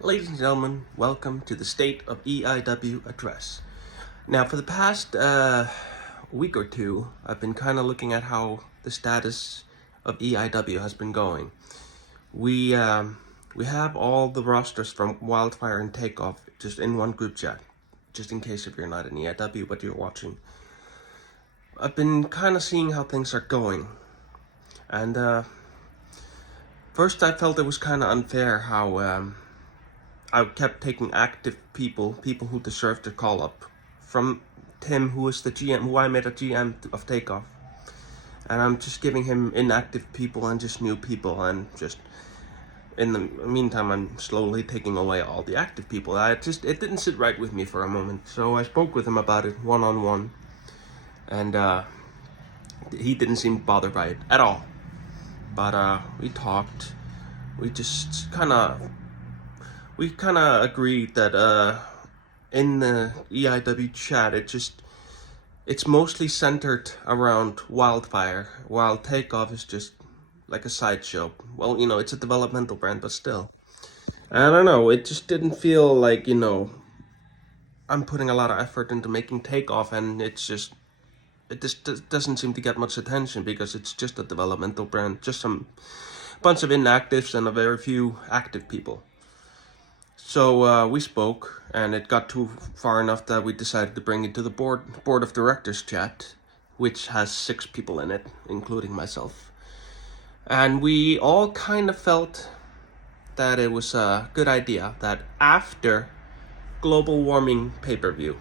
Ladies and gentlemen, welcome to the State of EIW Address. Now, for the past week or two, I've been kind of looking at how the status of EIW has been going. We have all the rosters from Wildfire and Takeoff just in one group chat, just in case if you're not in EIW but you're watching. I've been kind of seeing how things are going, and first I felt it was kind of unfair how I kept taking active people who deserved to call up, from Tim, who is the GM, who I made a GM of Takeoff, and I'm just giving him inactive people and just new people, and just in the meantime I'm slowly taking away all the active people. It didn't sit right with me for a moment, so I spoke with him about it one-on-one, and he didn't seem bothered by it at all. But we talked. We just kind of agreed that in the EIW chat, it's mostly centered around Wildfire, while Takeoff is just like a sideshow. Well, it's a developmental brand, but still. I don't know, it just didn't feel like, I'm putting a lot of effort into making Takeoff, and it just doesn't seem to get much attention because it's just a developmental brand, just some bunch of inactives and a very few active people. So we spoke, and it got too far enough that we decided to bring it to the board of directors chat, which has 6 people in it, including myself. And we all kind of felt that it was a good idea that after global warming pay-per-view,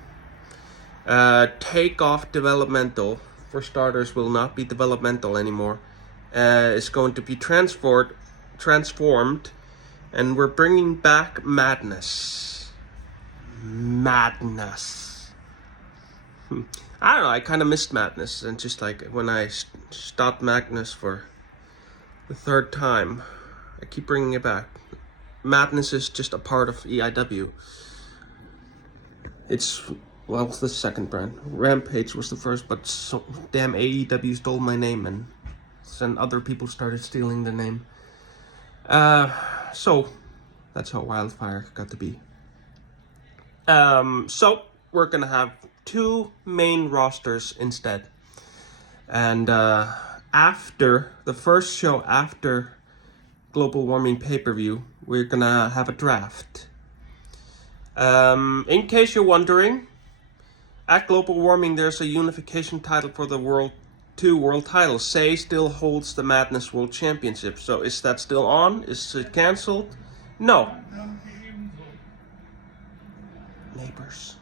Takeoff developmental, for starters, will not be developmental anymore. It's going to be transformed, and we're bringing back Madness. I don't know, I kind of missed Madness, and just like when I stopped Madness for the 3rd time, I keep bringing it back. Madness is just a part of EIW. It's the second brand. Rampage was the first, but so damn AEW stole my name, and then other people started stealing the name. So that's how Wildfire got to be. So we're gonna have 2 main rosters instead, and after the first show after global warming pay-per-view, we're gonna have a draft. In case you're wondering, at global warming there's a unification title for the world. 2 world titles. Say still holds the Madness World Championship. So is that still on? Is it cancelled? No. Neighbors.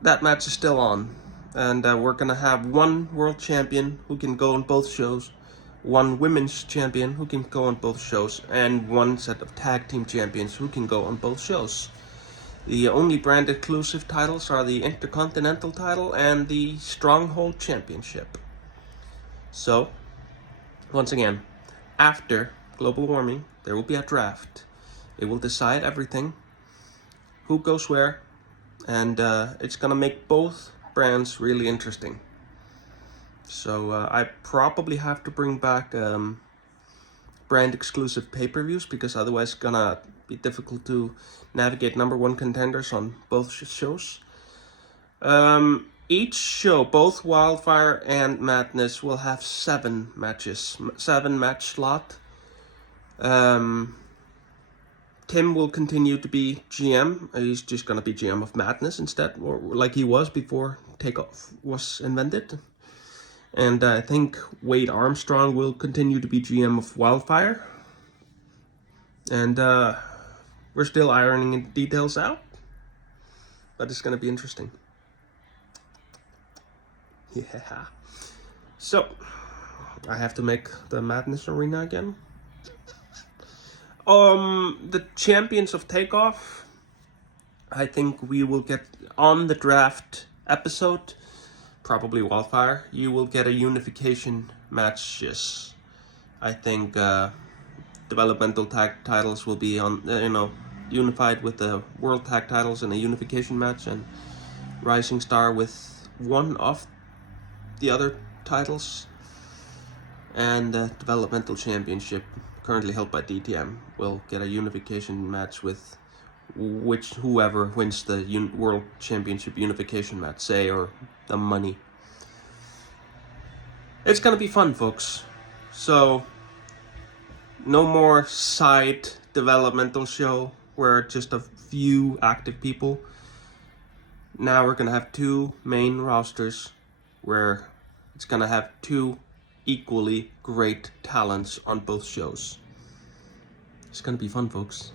That match is still on. And we're gonna have 1 world champion who can go on both shows, 1 women's champion who can go on both shows, and 1 set of tag team champions who can go on both shows. The only brand exclusive titles are the Intercontinental title and the Stronghold Championship. So, once again, after global warming, there will be a draft. It will decide everything, who goes where, and it's gonna make both brands really interesting. So I probably have to bring back brand exclusive pay-per-views, because otherwise it's gonna be difficult to navigate number 1 contenders on both shows. Each show, both Wildfire and Madness, will have 7 matches, 7 match slot. Tim will continue to be GM. He's just gonna be GM of Madness instead, or like he was before Takeoff was invented. And I think Wade Armstrong will continue to be GM of Wildfire. And we're still ironing the details out, but it's gonna be interesting. Yeah. So I have to make the Madness Arena again. The champions of Takeoff, I think we will get on the draft episode. Probably Wildfire. You will get a unification match. Yes, I think developmental tag titles will be on, unified with the world tag titles in a unification match, and Rising Star with 1 of the other titles, and the developmental championship currently held by DTM, will get a unification match with whoever wins the World Championship unification match, say, or the money. It's gonna be fun, folks. So, no more side developmental show where just a few active people. Now we're gonna have 2 main rosters where it's gonna have 2 equally great talents on both shows. It's gonna be fun, folks.